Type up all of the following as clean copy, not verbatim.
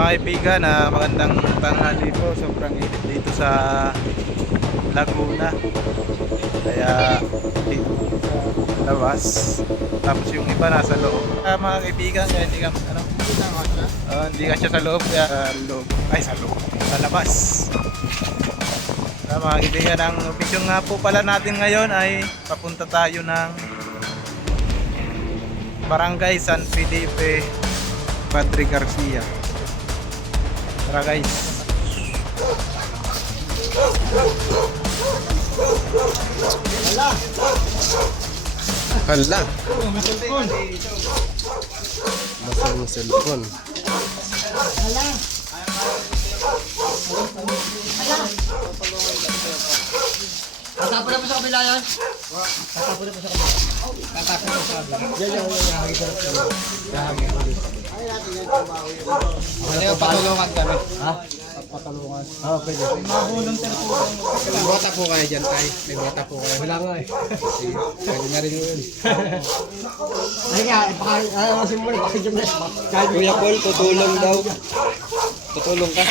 Mga kaibigan, magandang tanghali po. Sobrang init dito sa Laguna. Kaya dito sa labas. Tapos yung iba nasa loob. Mga kaibigan, kaya hindi ka hindi ka siya sa loob. Kaya sa loob. Sa labas. Mga kaibigan, ang opisyon nga po pala natin ngayon ay papunta tayo ng Barangay San Felipe, Padre Garcia. Tara guys. Hala. Basag ng cellphone. Tatapon na po sa kabila yan? Tatapon na po sa kabila. Tatapon na po sa kabila. Yan. Ano yung patulungan kami? Ha? Patulungan? Oo, pwede. May bota po kayo dyan, tay. May bota po kayo. Wala nga eh. Pwede na rin yun. Ay nga, ayaw mo rin. Bakit yung Kuya Paul, tutulong daw. Tutulong ka.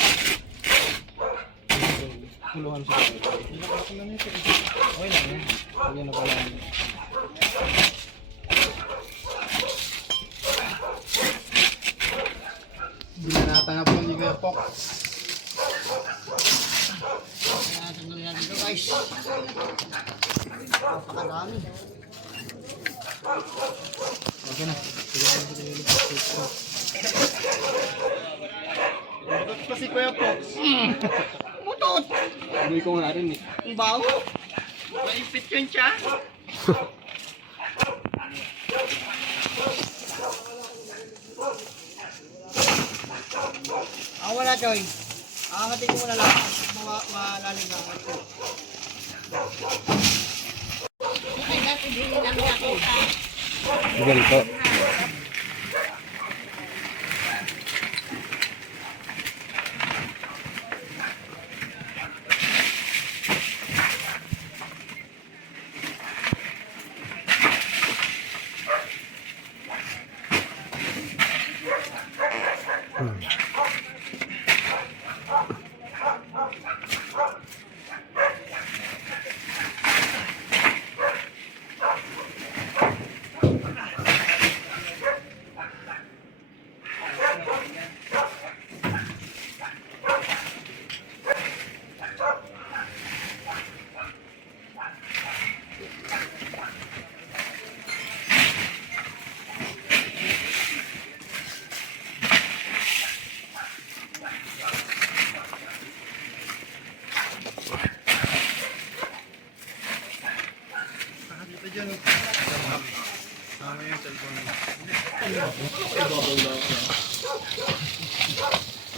tulungan sa kabila. Okay lang yan. Huwag na pala. Binanata na po ni Kuya Pok. Binanata na yan dito guys. Napakadami. Okay na. Butot pa si Kuya Pok. Butot! Amoy ko nga rin eh. Ang baho. Maipit yun siya. Wala Joy. Angatin ko muna lang. Malalim lang. Ganito.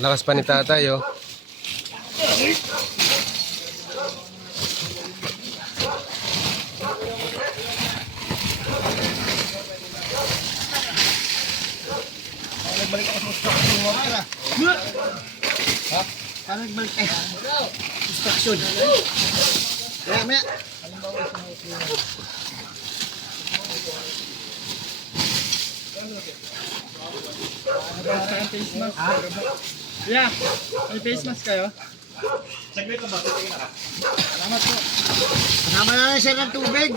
Lakas pa ni tatay oh. Nagbalik ako sa instruction. Ha? Paano nagbalik tayo? Instruction. Maya. Face mask. Yeah, may face mask kayo? Saglit lang ba? Salamat po. Kasama na siya ng tubig.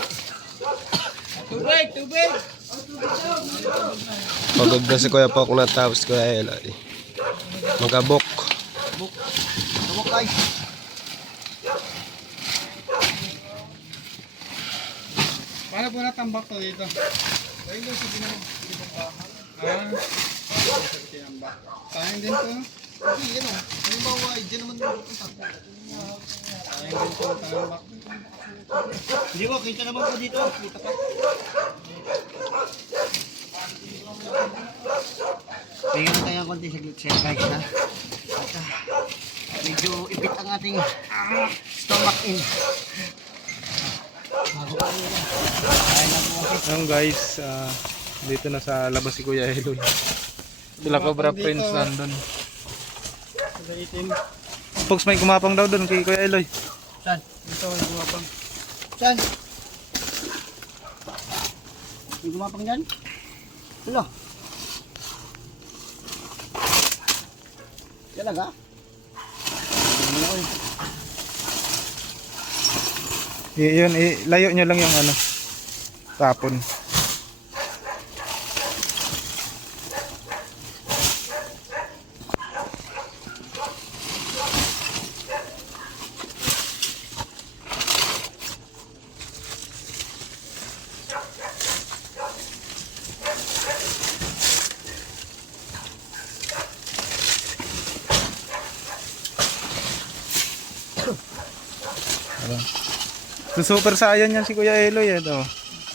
Tubig! Pagod na si Kuya Pok na tapos Kuya Eloy. Magabok. Tumok ay. Paano po natambak to dito? Dahil yung sabi naman, hindi ba bahan? Sabi tinambak. Sayang din to, no? Hindi, ano? Halimbawa, dyan naman pupunta. Sayang din to, tambak. Hindi ko, kita naman po dito. Kita pa. Tingnan tayo ang konti saglit siya, guys, ha? At, medyo ipit ang ating stomach in. Ayun guys, dito na sa labas si Kuya Eloy. Sila Cobra Prince nandun. Folks, may gumapang daw doon kay Kuya Eloy. Saan? Dito wala gumapang. Saan? May gumapang dyan? Hello? Talaga? Yun, layo nyo lang yung ano, tapon. Super saiyan yan si Kuya Eloy eh.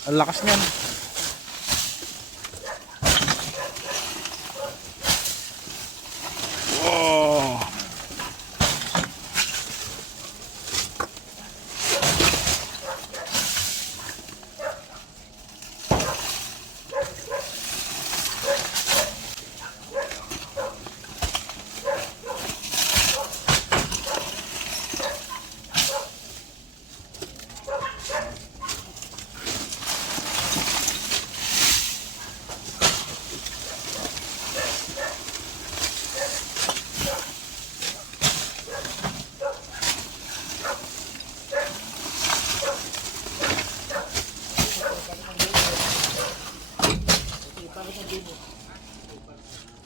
Ang lakas niyan. Wow.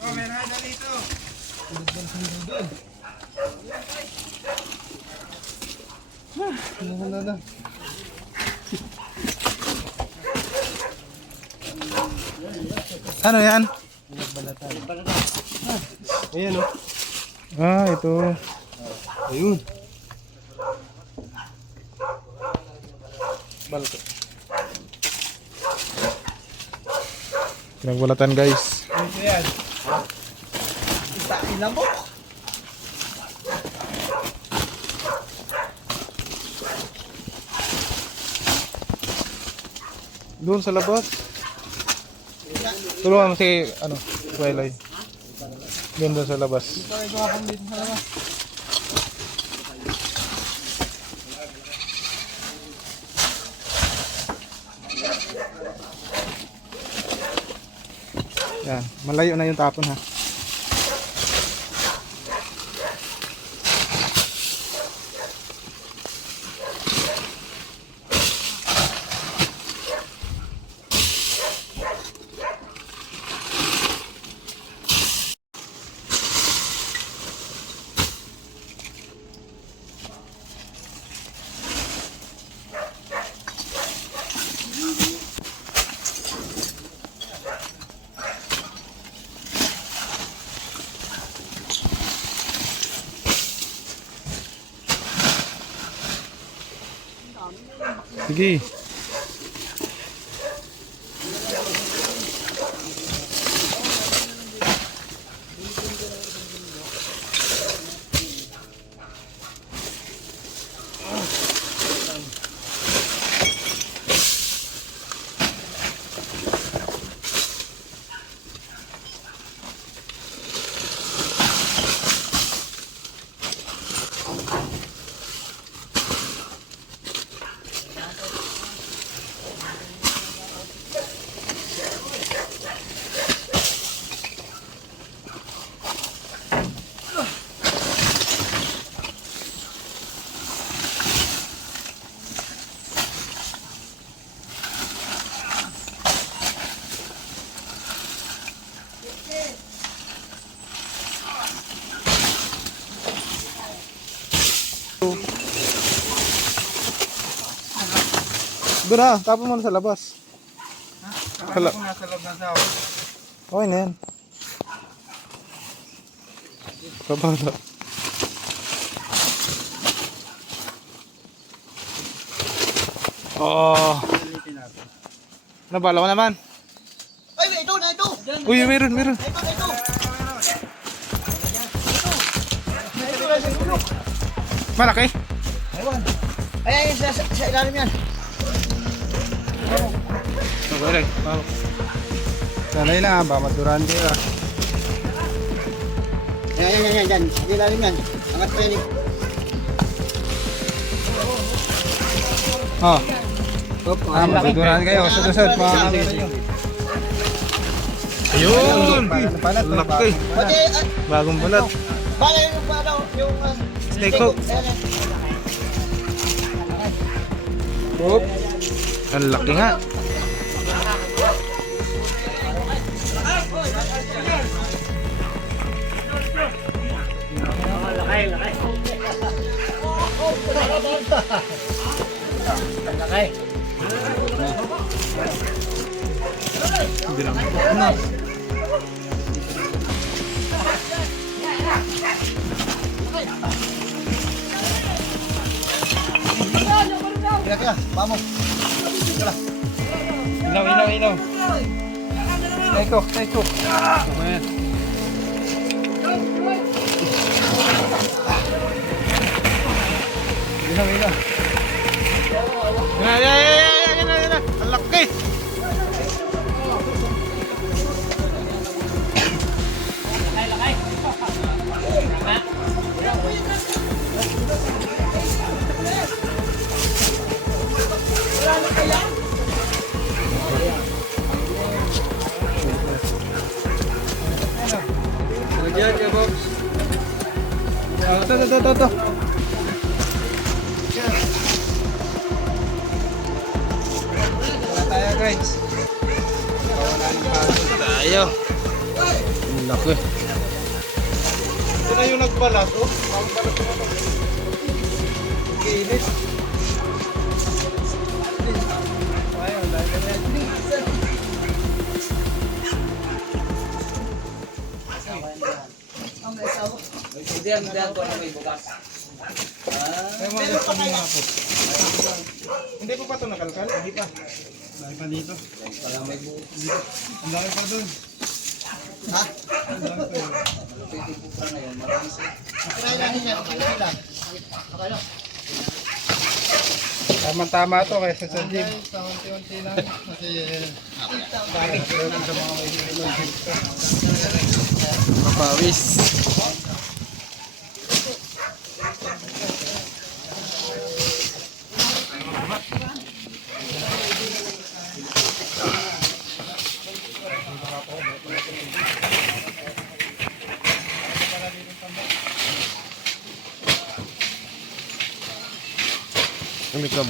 Oh, may rada dito. Ano yan? Ayan o. Ah, ito. Ayun. Balto. Pinagbalatan guys. Ayan. Itain na mo. Doon sa labas. Tulungan mo si ano, Twilight. Doon sa labas. Ito ay gawa kong dito sa labas. Yan, malayo na yung tapon ha. Sige. Doon na, tapon mo na sa labas. Akala ko nasa loob ng sawa. Okay na yan. Kabata. Oh. Nabala ko naman. Ay, ito na ito. Uy, meron. Ito. Malaki. Ewan. Ay, sa ilalim yan. Okay, Sanay na, ba maduran kayo ah. Yan. Sa ilalim yan. Angat pa yan eh. Oh. Maduran kayo. Susod mga kamera nyo. Ayun. Palat. Laki. Pati, Bagong balat. Bala yung ano, yung Snake hook. Oop. Ang laki nga. Kaya, vamos. Ilaw. Snake hook. Ilaw. Yan na. Ang laki. Lagyan ka, Bob. Ito. Tayo guys. Tayo. Ang laki. Ito na yung nagbalat, oh. Nagbalat na ito. Kiinit. Ayun, dahil na yan. Meron pa kayo. Hindi ko pa ito nakalkal. Hindi pa. Dahil pa dito. Ang dami pa doon. Ha? Ang dami pa yun. Tama-tama ito kaysa sa gym. Unti-unti lang. Kasi bakit sa mga may Mapawis. Umikab.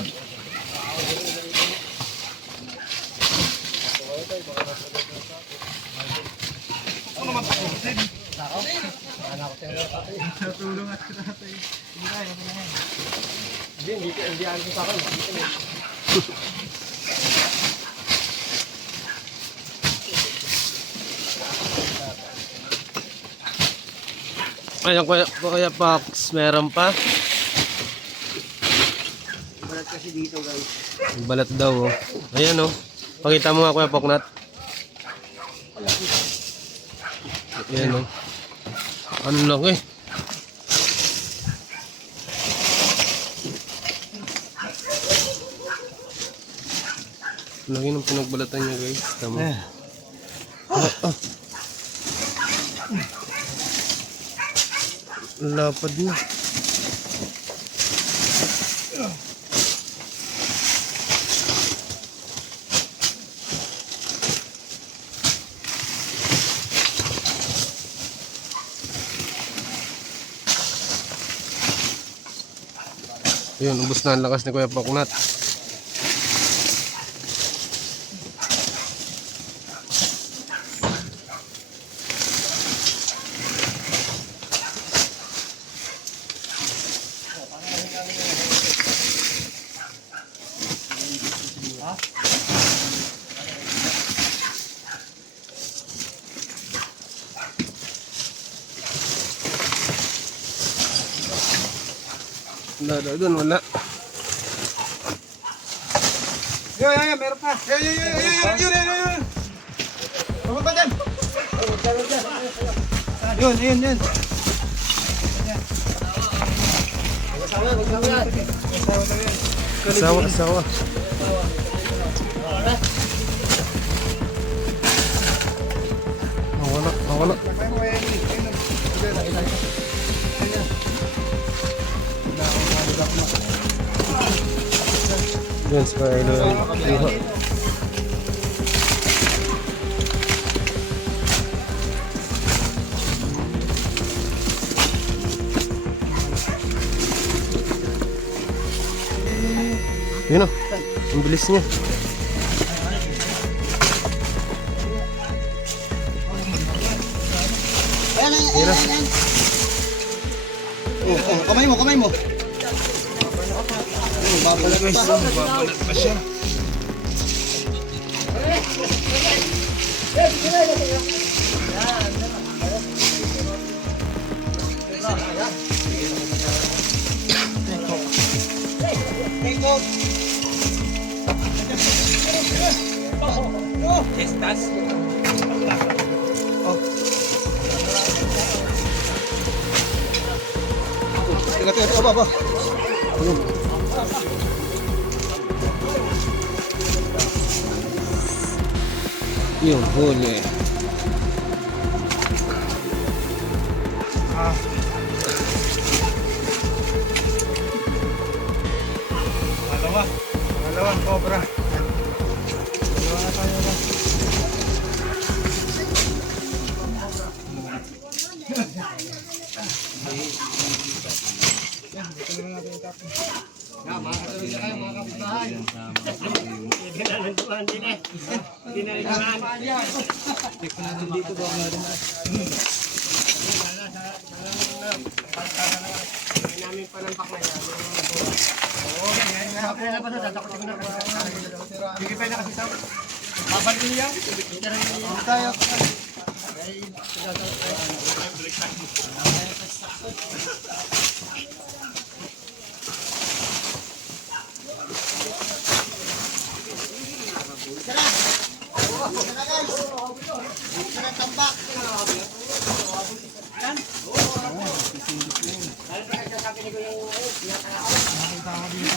Natulong at tatay. Hindi ano sa akin. Ayun, Kuya Pax, meron pa. Balat kasi dito guys. Balat daw, oh. Ayan, oh. Pakita mo nga, Kuya Poknat. Ayan, oh. Ano lang, eh. Lagi ng pinagbalatan niya, guys. Tama. Lapad na. Yun, ubos na ang lakas ni Kuya Poknat. Wala, doon wala. Yo, meron pa. Yun. Pumunta dyan. Yun. Sawa. Mawala. Yun, sa ilo. Yun o. Ang bilis niya. Ayan. Kamay mo. Babalat pa. Babalat pa siya. Ito, aba. Yung huli. Pangalawang cobra. Dalawa na tayo na. Ang daming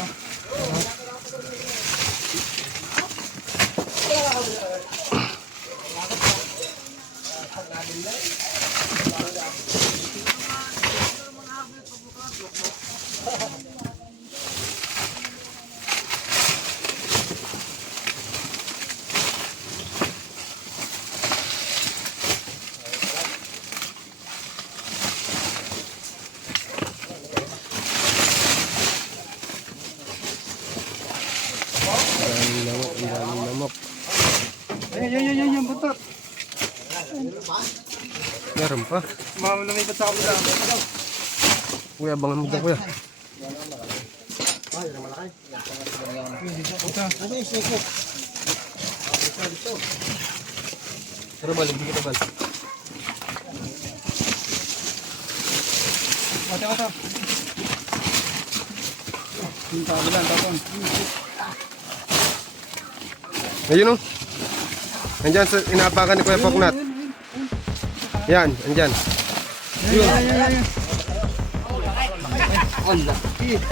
lamok. Ayun, buntot. Meron pa. Lumipat sa kabila. Kuya, abangan mo dyan, kuya. Pero bal, hindi kita bal. Kata. Yung kabila, tapon. Ayun o. Andyan sa inapakan ni Kuya Poknat. Yan, andyan. Ayun.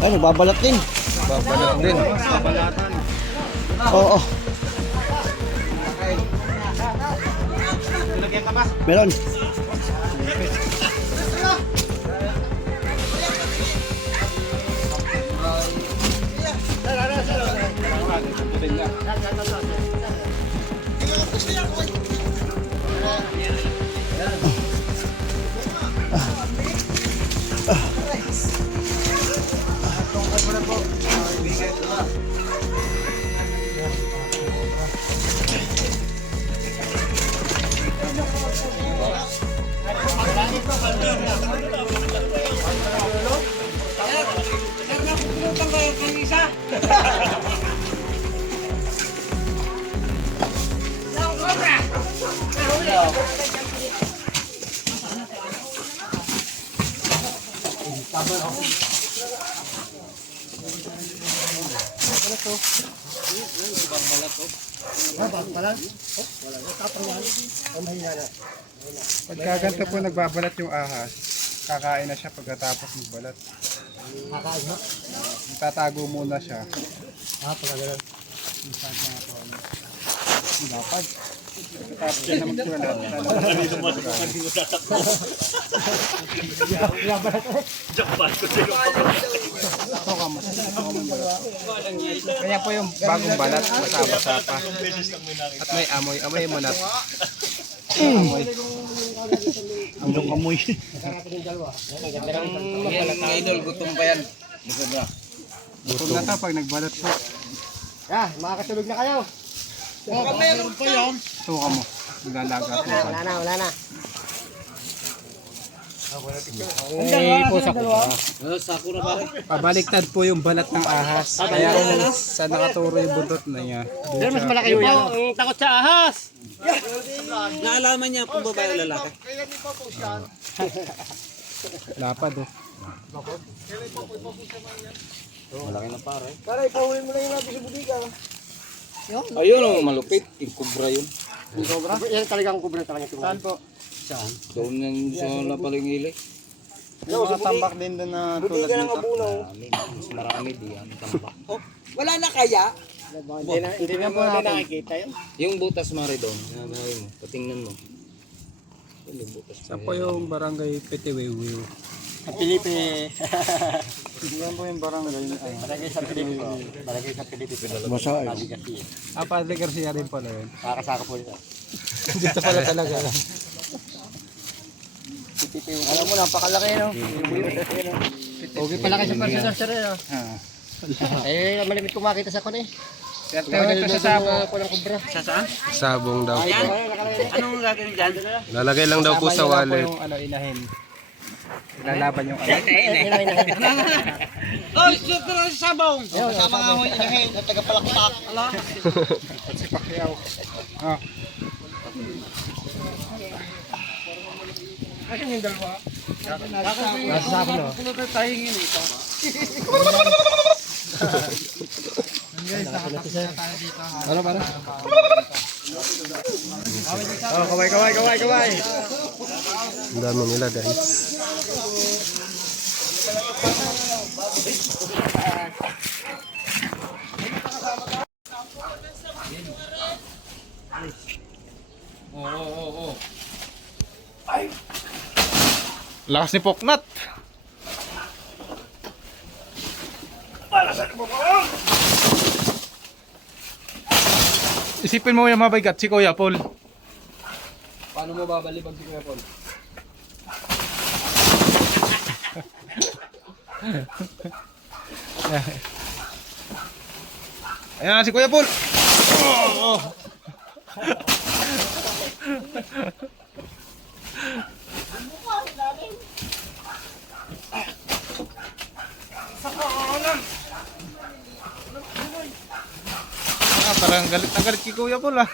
Ay, magbabalat din. Babalat din. Oo. Meron. Pagka ganito po nagbabalat yung ahas, kakain na siya pagkatapos magbalat. Kakain mo? Tatago muna siya. Pagkagalan. Dapat. Pagkatapos siya na magbalat. Kaya po yung bagong balat, basa-basa pa. At may amoy. Amoy mo na. Anong amoy? Idol, gutom pa yan. Gutom na to pag nagbalat po. Makakasulog na kayo. Meron pa yan. Suka mo. Nilalaga po. Wala na. Po sa pabaliktad po yung balat ng ahas. Kaya sa nakaturo yung buntot na niya. Pero mas malaki yung yan. Ang takot sa ahas. Naalaman niya kung babae o lalaki. Kailan di pa po siya? Lapad oh. Malaki na pare. Para ipahuli mo lang yung natin sa butika. Ayun oh, malupit. Yung kubra yun. Yung cobra? Yan talagang kubra talaga ito. Saan po? Saan? Doon yung sa lapalingili. Yung mga tambak din doon na tulad nito. Mas marami di yan. Tambak. Wala na kaya? Hindi na po nakikita yun. Yung butas mare doon. Sinabi mo. Patingnan mo. Yun yung butas. Saan po yung barangay Petiwewiw? Ang Pilipi. Yan po yung barangay. Barangay sa Pilipi po. Barangay sa Pilipi. Masay. Padre Garcia rin pala yun. Kakasaka po nito. Dito pala talaga. Alam mo, napakalaki no? Okay pala kayo sa personal sir eh. Eh, malimit ko makita sa kon eh. Ito sa sabong. Walang kubra. Sabong daw po. Anong gagawin dyan? Lalagay lang daw po sa wallet. Yung ano, inahin. Lalaban yung ano. Oh, ito na sa sabong! Kasama nga ho yung inahin at tagapalakpak. Si Pacquiao. Ah. Asan yung dalawa? Nasa sa akin no? Ano ba? Oh, kaway. Ang dami nila guys. Lakas ni Poknat. Isipin mo yung mabigat si Kuya Paul. Paano mo babalibag si Kuya Paul? Ayan na si Kuya Paul. Parang galit na galit kay Kuya Paul ah.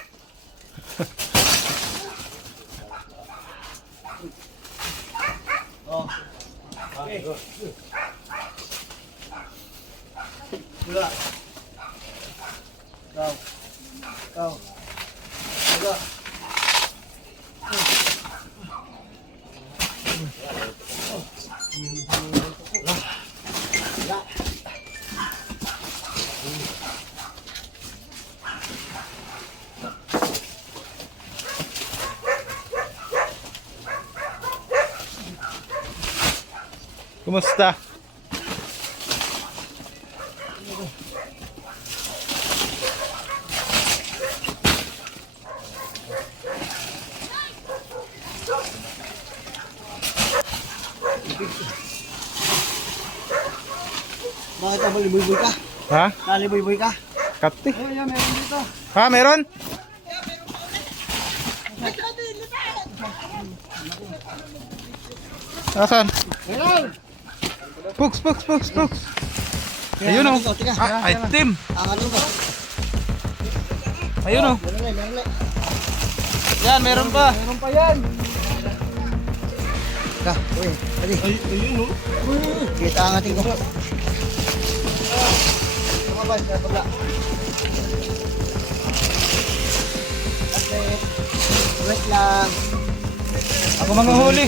Kumusta? Bakit ako liboy-boy ka? Ha? Naliboy-boy ka? Kapti. Oh, yan, meron dito. Ha, meron? Asan? Pugs. Ayun o. Ah, item. Ano ba? Ayun o. Meron. Yan, meron pa. Ka, uy, ali. Ayun, no? Kita ang ating ko. Kumabay, sa pagla. Wait lang. Ako mga huli.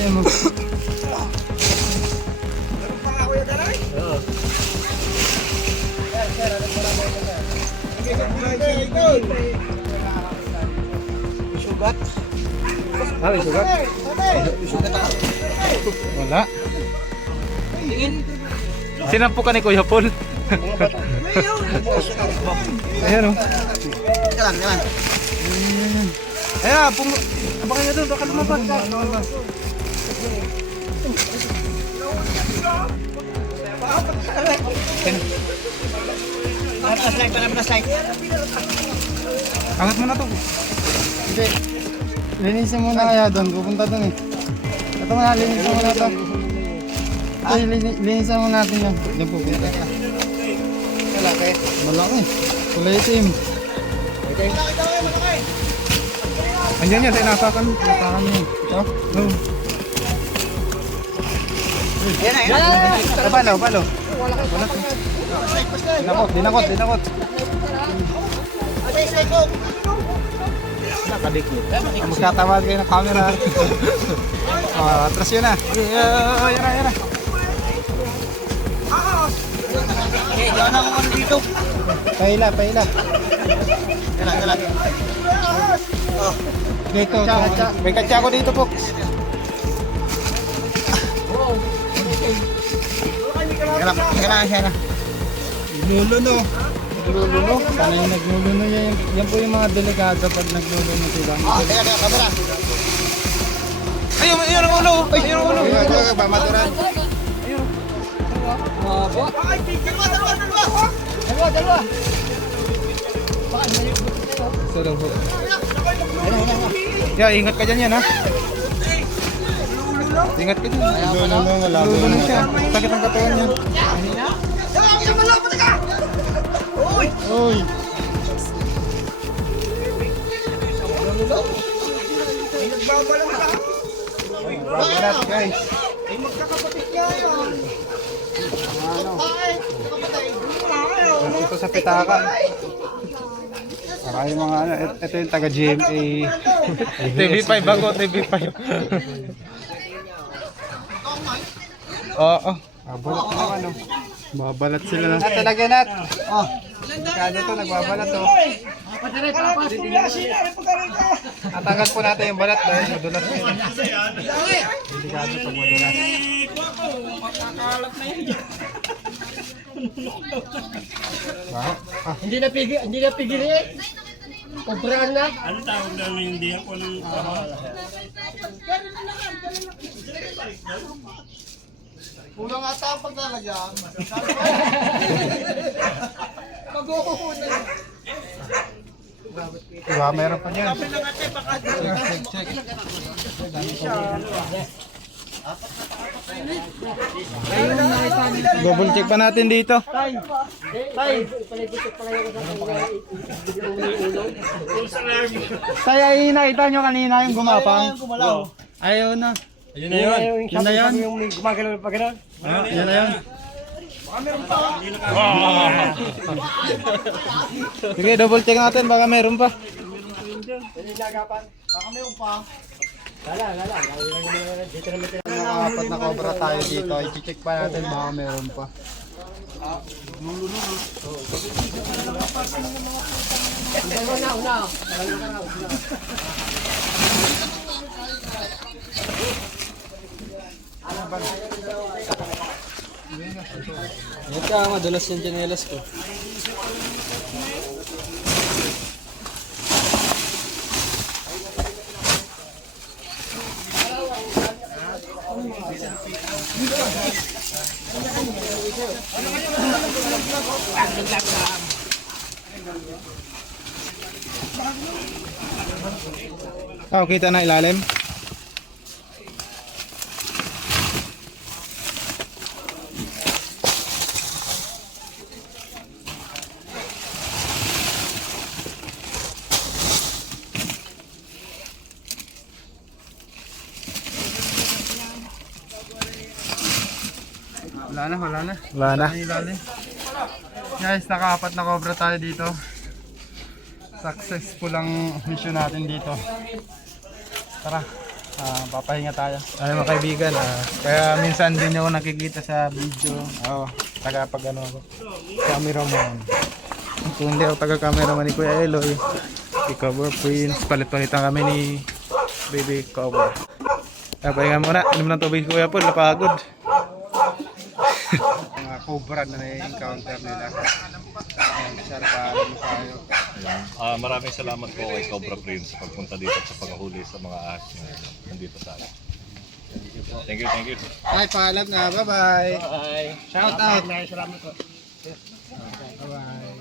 Sugat. Wala. Sinampo ka ni Kuya Paul. Ayan o. Teka lang, naman. Ayan, abangin nga doon, baka lumabas. Angat mo na to. Hindi. Linisin muna kaya doon. Pupunta doon eh. Ito nga, linisin muna ito. Ito, linisin muna natin yan. Diyan po, punta. Malaki. Malaki. Kulay itim. Andiyan yan, tinasakan. Natakan yun. Ito? No. Palo, palo. Dinakot. Nakadikit. Magkatawag kayo ng camera. Atras yun na. Yan na. Paila. Dito. May katsa ako dito, Fox. Kailangan siya na. Nagluluno. Sana yung nagluluno yan po yung mga delikado pag nagluluno sila. Kamera. Ayun ang ulo. Ayun ang ulo. Pamaturan. Dalawa. Ya, ingat ka dyan yan, ha? Ingat ka dyan. Nagluluno siya. Sakit ang katawan niya. Uy. Babalat, guys. Ito sa pitaka. Para yung mga ano, ito yung taga GMA. TV5 ako, TV5. Oo. Babalat na naman, oh. Babalat sila na. Talaga nat. Oh. Kado to, nagbabalat to. Tatanggal po natin yung balat dahil madulas na yun. Delikado pag madulas. Hindi na pigil eh. Kumpiraan na. Kulang ata ang paglalagyan. Diba, meron pa dyan. Check. Double check pa natin dito. Kaya nakita nyo kanina yung gumapang. Ayaw na. Yun na yun. Yun na yun. Yung gumagalaw pa gano'n. Yun na yun. Sige, double check natin. Baka meron pa. Nakakapat na cobra tayo dito. I-check pa natin baka meron pa. Ito ang madalas yung tsinelas ko. Oh, kita na ilalim. Wala na. Wala na. Ilalim. Guys, nakaapat na cobra tayo dito. Successful ang mission natin dito. Tara, papahinga tayo. Ay mga kaibigan, kaya minsan din ako nakikita sa video. Tagapag ano ako. Cameraman. Kung hindi ako taga-cameraman ni Kuya Eloy, i-cover Prince, palit-palitan kami ni Baby Cover. Kaya pahinga muna, inom ng tubig Kuya Paul, napagod. Mga cobra na na-encounter nila. Sir, paalam tayo. Maraming salamat po kay Cobra Prince sa pagpunta dito at sa paghahuli sa mga ahas na nandito sa akin. Thank you. Ay, paalam na. Bye-bye. Bye. Shout out. Maraming salamat po. Bye-bye.